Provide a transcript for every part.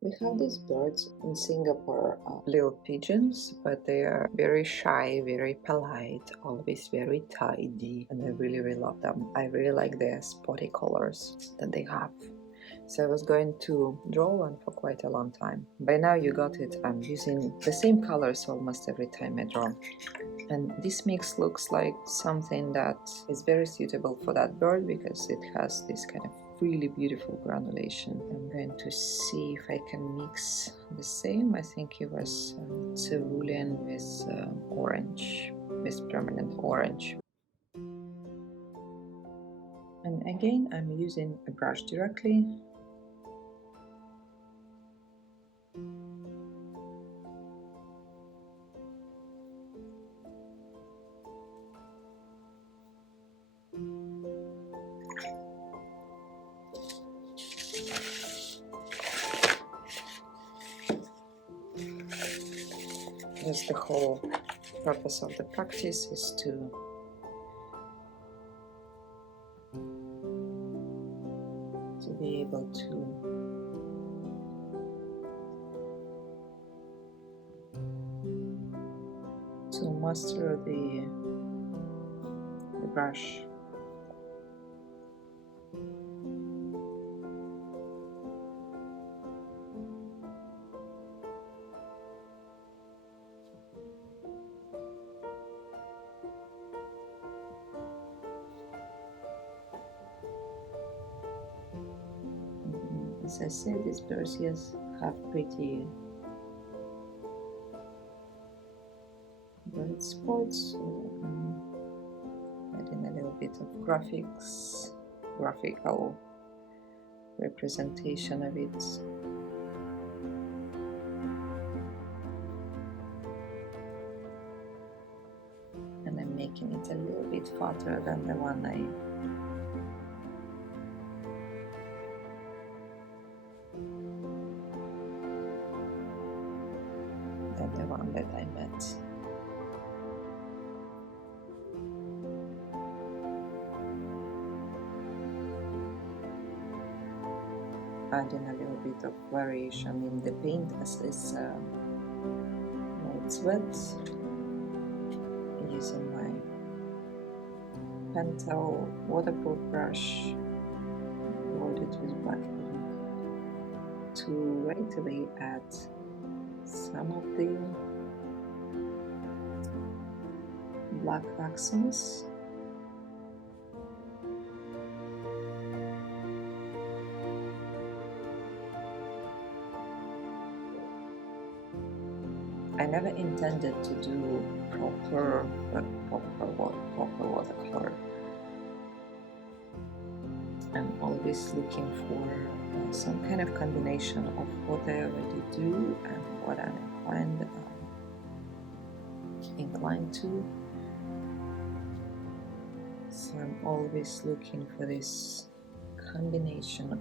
We have these birds in Singapore, little pigeons, but they are very shy, very polite, always very tidy, and I really love them. I really like their spotty colors that they have. So I was going to draw one for quite a long time. By now you got it, I'm using the same colors almost every time I draw. And this mix looks like something that is very suitable for that bird because it has this kind of really beautiful granulation. I'm going to see if I can mix the same. I think it was cerulean with orange, with permanent orange. And again, I'm using a brush directly. That's the whole purpose of the practice, is to be able to master the brush. As I said, these birds have pretty bright spots, so I'm adding a little bit of graphical representation of it. And I'm making it a little bit fatter than the one that I met. Adding a little bit of variation in the paint as it's wet, using my Pentel waterproof brush loaded with black ink to right away add some of the black accents. I never intended to do proper watercolor. I'm always looking for some kind of combination of what I already do and what I'm inclined to. So I'm always looking for this combination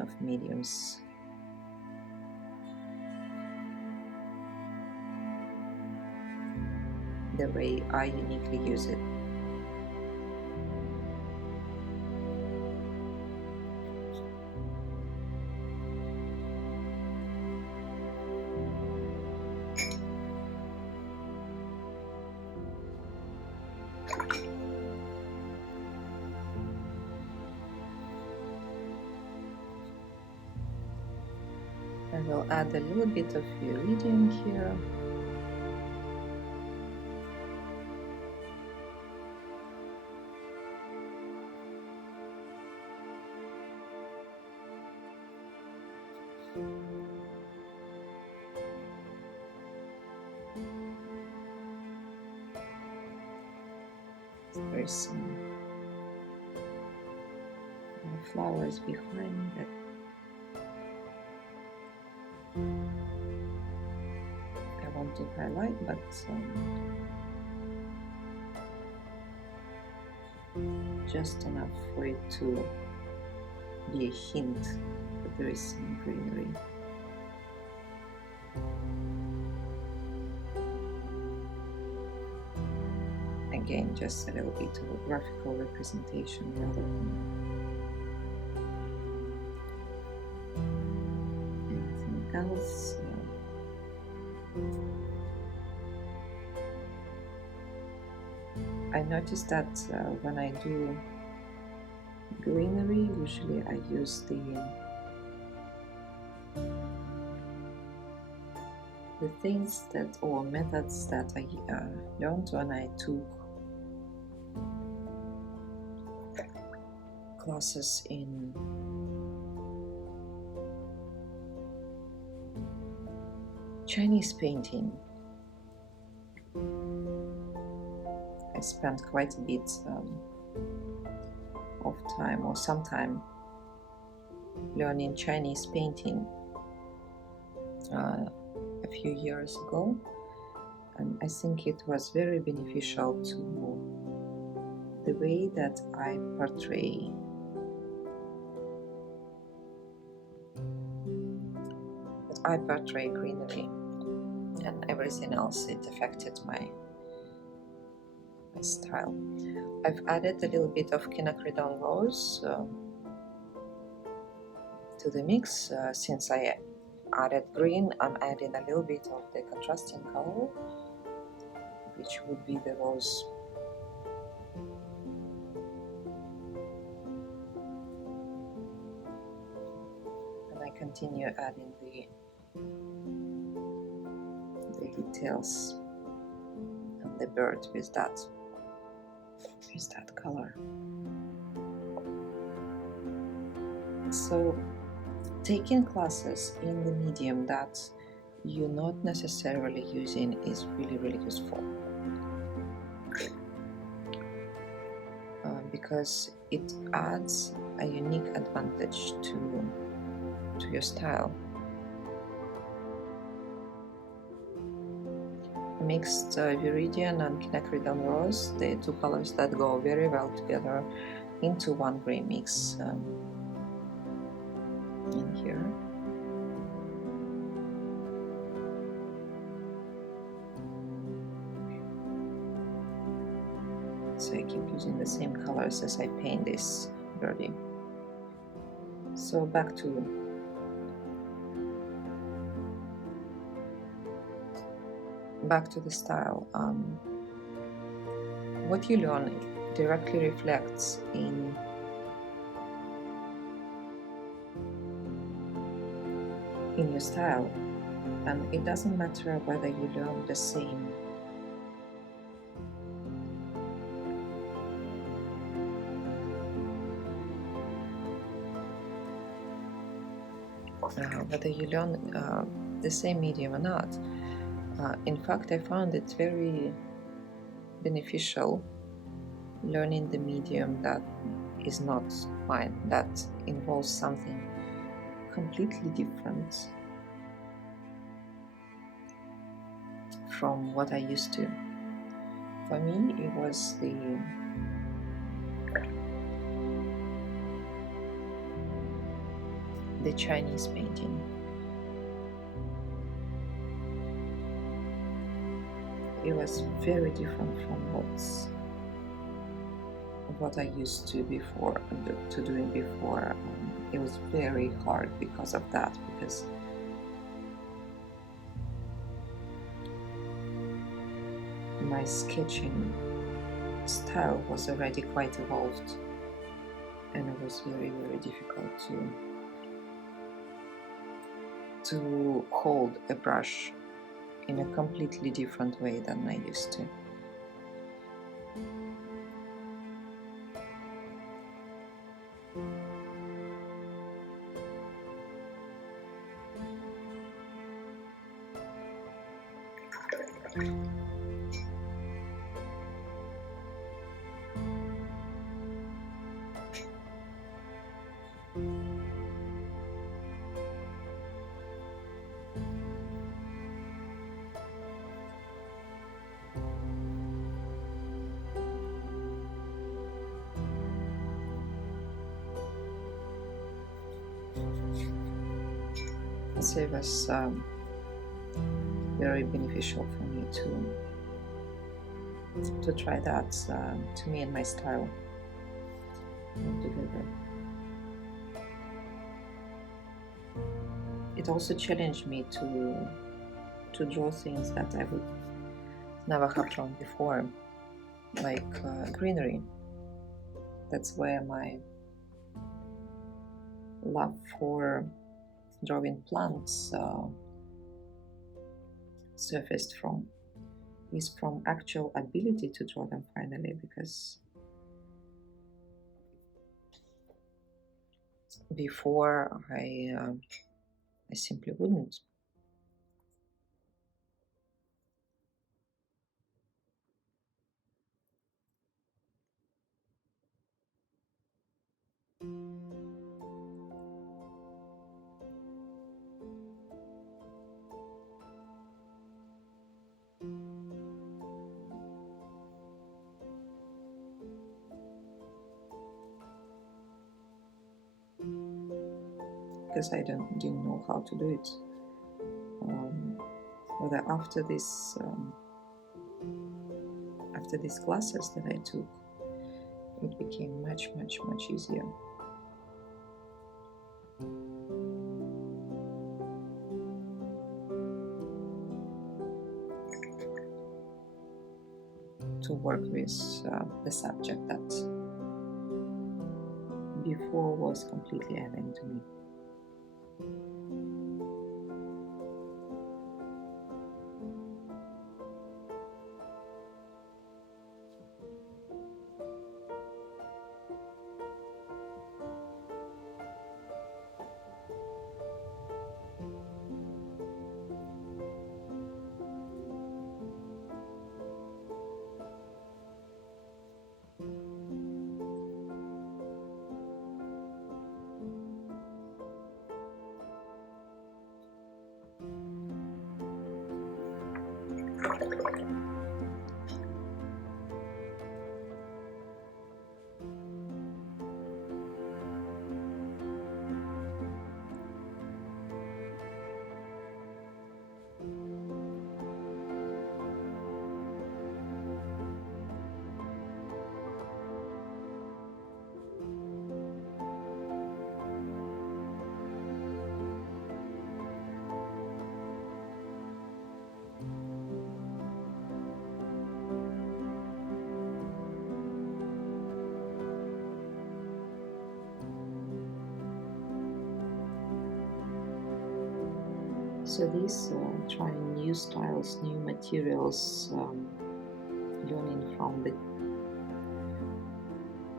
of mediums. The way I uniquely use it. I will add a little bit of iridium here. There's some flowers behind that I want to highlight, but just enough for it to be a hint that there is some greenery. Thank again, just a little bit of a graphical representation rather than anything else. I noticed that when I do greenery, usually I use the things that, or methods that I learned when I took classes in Chinese painting. I spent quite a bit of time or some time learning Chinese painting a few years ago, and I think it was very beneficial to the way that I portray greenery and everything else. It affected my style. I've added a little bit of quinacridone rose to the mix. Since I added green, I'm adding a little bit of the contrasting color, which would be the rose. And I continue adding the details of the bird with that color. So taking classes in the medium that you're not necessarily using is really useful, because it adds a unique advantage to your style. Mixed viridian and quinacridone rose, the two colors that go very well together, into one gray mix in here. So I keep using the same colors as I paint this birdie. So back to the style. What you learn directly reflects in your style, and it doesn't matter whether you learn the same medium or not. In fact, I found it very beneficial learning the medium that is not mine, that involves something completely different from what I used to. For me, it was the Chinese painting. It was very different from what I used to doing before. It was very hard because of that, because my sketching style was already quite evolved, and it was very difficult to hold a brush in a completely different way than I used to. So it was very beneficial for me to try that to me and my style altogether. It also challenged me to draw things that I would never have drawn before, like greenery. That's where my love for drawing plants surfaced from, is from actual ability to draw them finally, because before I simply wouldn't. Because I didn't know how to do it. Whether after these classes that I took, it became much easier. To work with the subject that before was completely alien to me. So these trying new styles, new materials, learning from the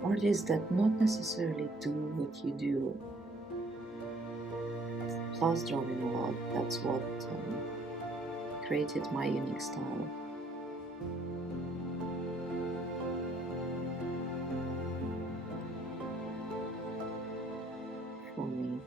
artists that not necessarily do what you do, plus drawing a lot, that's what created my unique style. For me.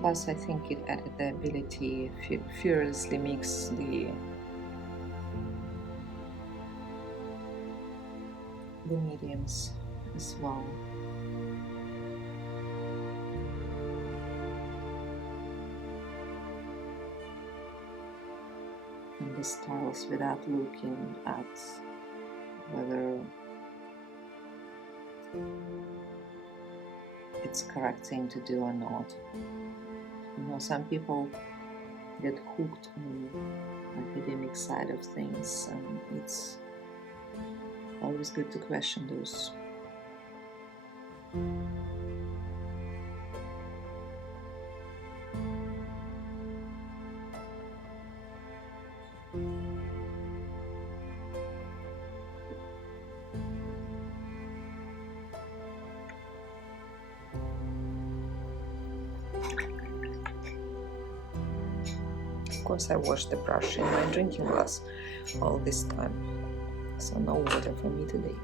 Plus, I think it added the ability fearlessly mix the mediums as well. And the styles without looking at whether it's correct thing to do or not. You know, some people get hooked on academic side of things, and it's always good to question those. course I washed the brush in my drinking glass all this time, so no water for me today.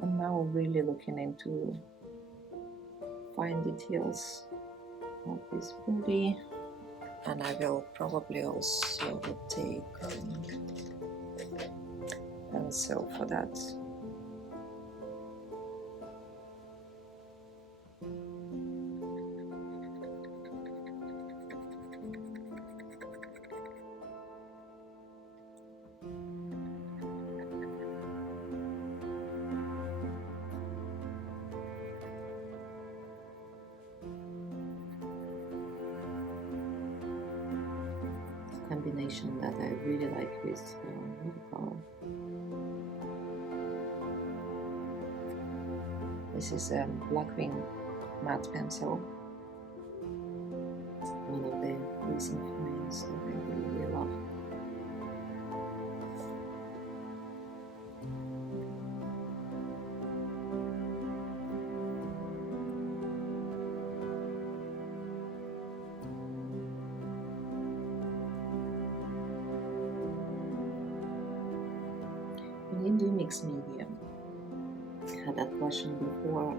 I'm now really looking into fine details of this body, and I will probably also take pencil for that. Combination that I really like with watercolor. This is a Blackwing matte pencil, one of the recent finds that I really love. When you do mixed media, I had that question before.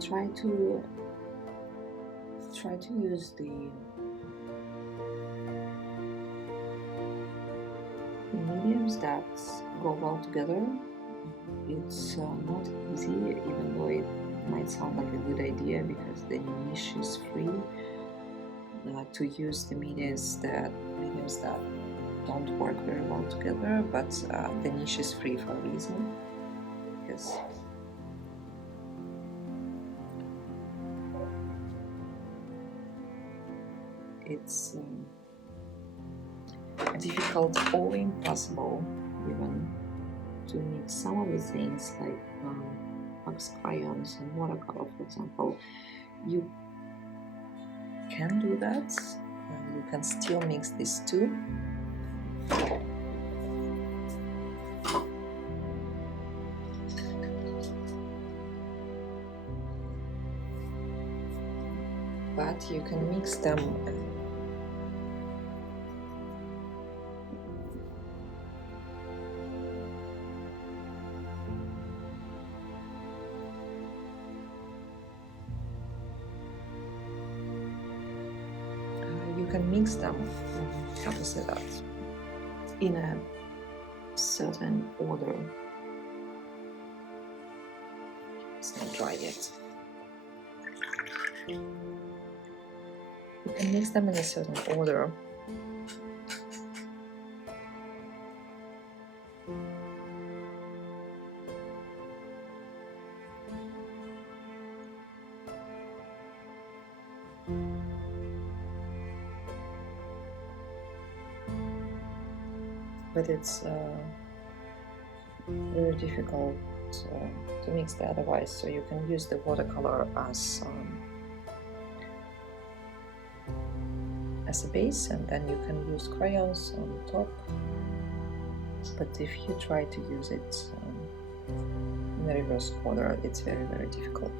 Try to use the mediums that go well together. It's not easy, even though it might sound like a good idea, because the niche is free to use the mediums that don't work very well together, but the niche is free for a reason, because it's difficult or impossible even to mix some of the things, like wax crayons and watercolor, for example. You can do that, and you can still mix these two. But you can mix them how to say that, in a certain order. It's not dry yet. You can mix them in a certain order. But it's very difficult to mix the otherwise, so you can use the watercolor as a base, and then you can use crayons on top. But if you try to use it in the reverse order, it's very, very difficult.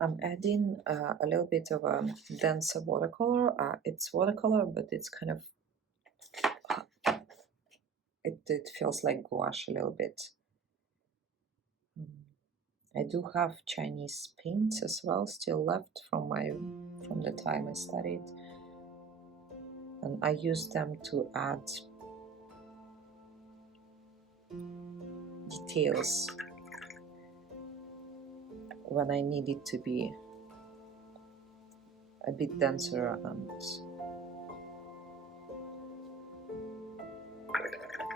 I'm adding a little bit of a denser watercolor. It's watercolor, but it's kind of, it feels like gouache a little bit. I do have Chinese paints as well still left from the time I studied, and I use them to add details when I need it to be a bit denser and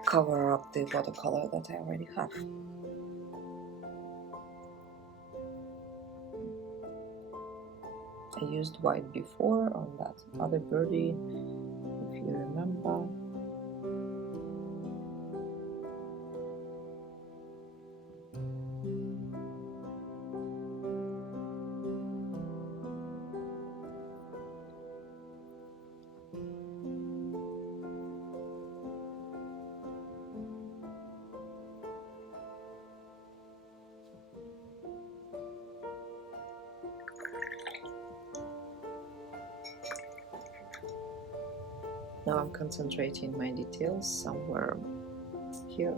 cover up the watercolor that I already have. I used white before on that other birdie, if you remember. Now I'm concentrating my details somewhere here.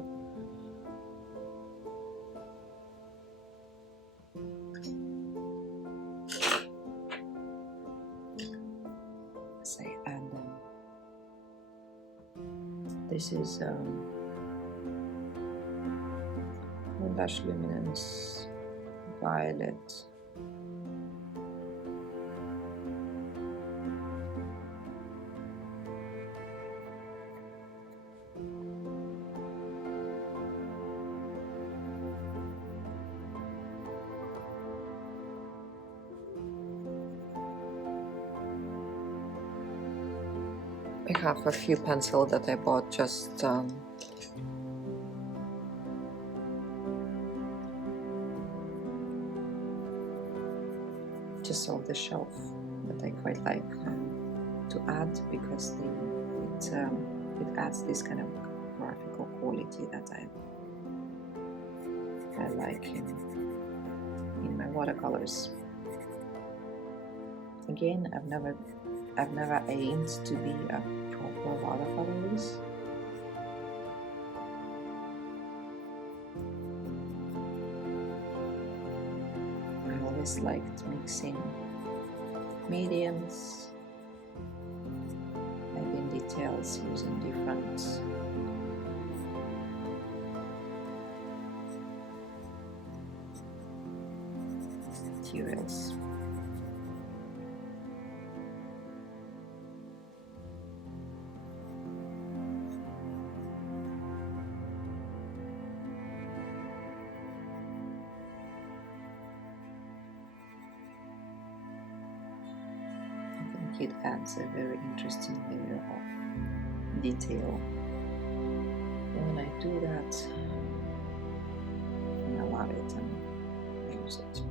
As I add them. This is Dash Luminance Violet. I have a few pencils that I bought just off the shelf that I quite like to add, because it adds this kind of graphical quality that I like in my watercolors. Again, I've never aimed to be a proper watercolorist. I always liked mixing mediums, adding details using different materials. It adds a very interesting layer of detail. And when I do that, I love it and I use it.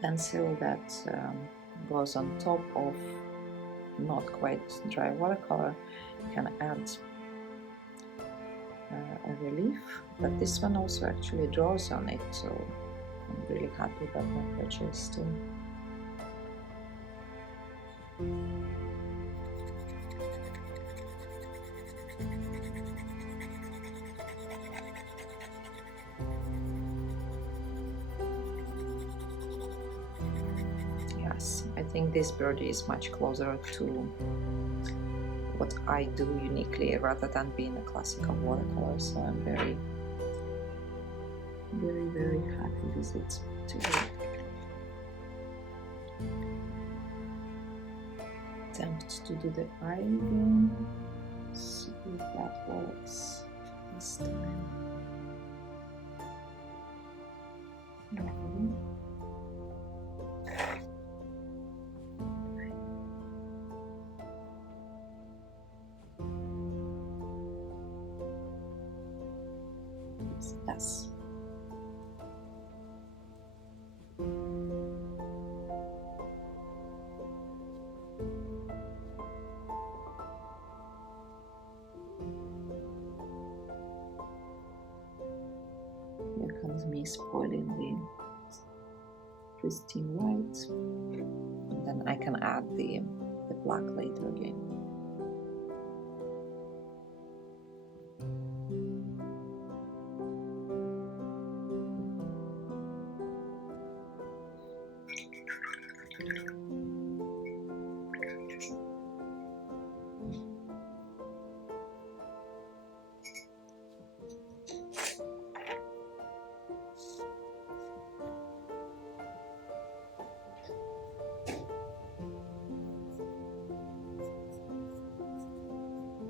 Pencil that goes on top of not quite dry watercolor can add a relief, but this one also actually draws on it, so I'm really happy about my purchase too. Yes, I think this birdie is much closer to what I do uniquely rather than being a classical watercolor, so I'm very, very, very happy with it today. Attempt to do the eye again, see if that works. this time. Mhm. Yes. Here comes me spoiling the pristine white, and then I can add the black later again.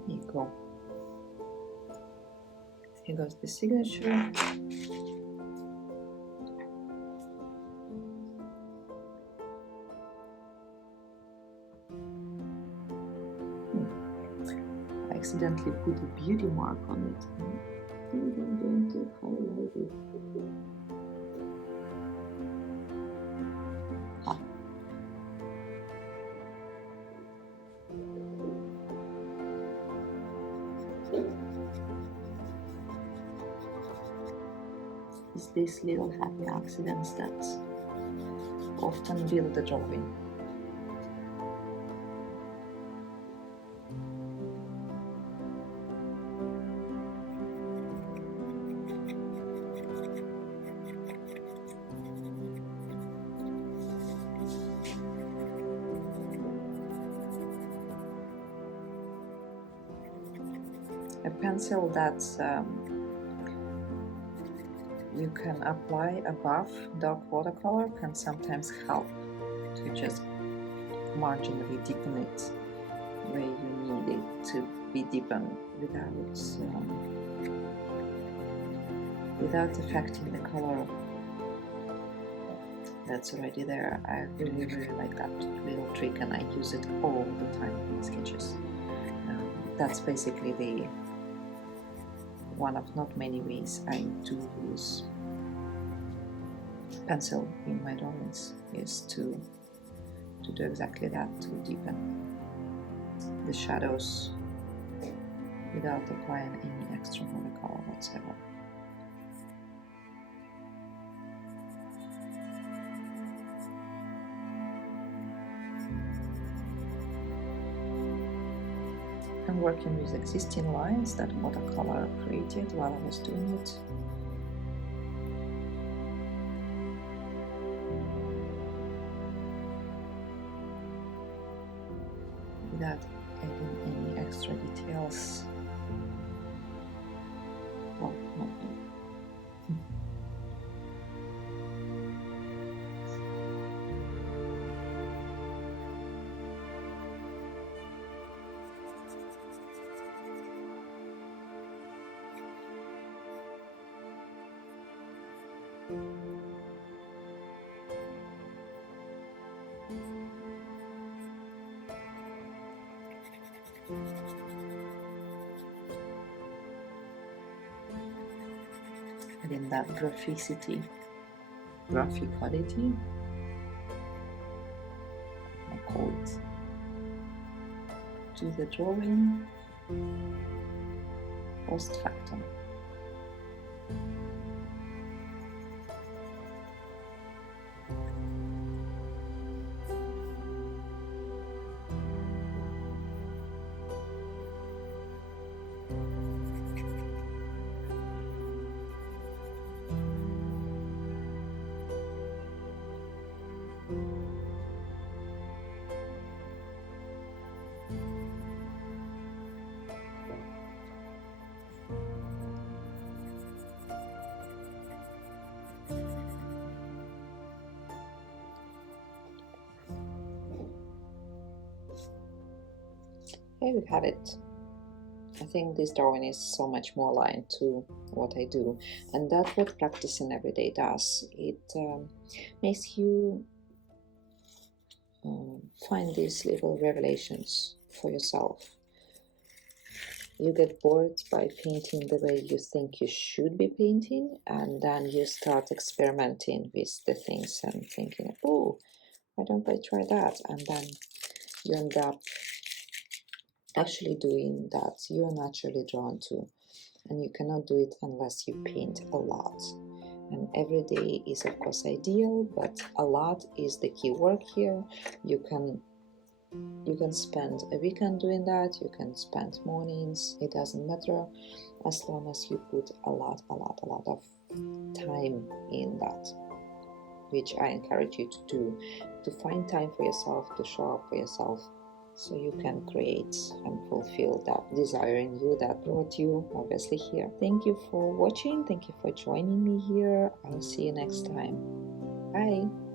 Here you go. Here goes the signature. I accidentally put a beauty mark on it. I'm going to highlight it. Ah. It's these little happy accidents that often build the drawing. A pencil that you can apply above dark watercolor can sometimes help to just marginally deepen it where you need it to be deepened without affecting the color that's already there. I really like that little trick, and I use it all the time in sketches. That's basically the one of not many ways I do use pencil in my drawings, is to do exactly that, to deepen the shadows without applying any extra watercolor whatsoever. I'm working with existing lines that watercolor created while I was doing it. Without adding any extra details. Well, not really. Adding that graphic quality, I call it, to the drawing post factum. Here we have it. I think this drawing is so much more aligned to what I do, and that's what practicing every day does. It makes you find these little revelations for yourself. You get bored by painting the way you think you should be painting, and then you start experimenting with the things and thinking, oh, why don't I try that? And then you end up actually doing that you are naturally drawn to, and you cannot do it unless you paint a lot. And every day is of course ideal, but a lot is the key word here. You can spend a weekend doing that, you can spend mornings, it doesn't matter, as long as you put a lot of time in that, which I encourage you to do, to find time for yourself, to show up for yourself, so you can create and fulfill that desire in you that brought you obviously here. Thank you for watching, thank you for joining me here. I'll see you next time. Bye.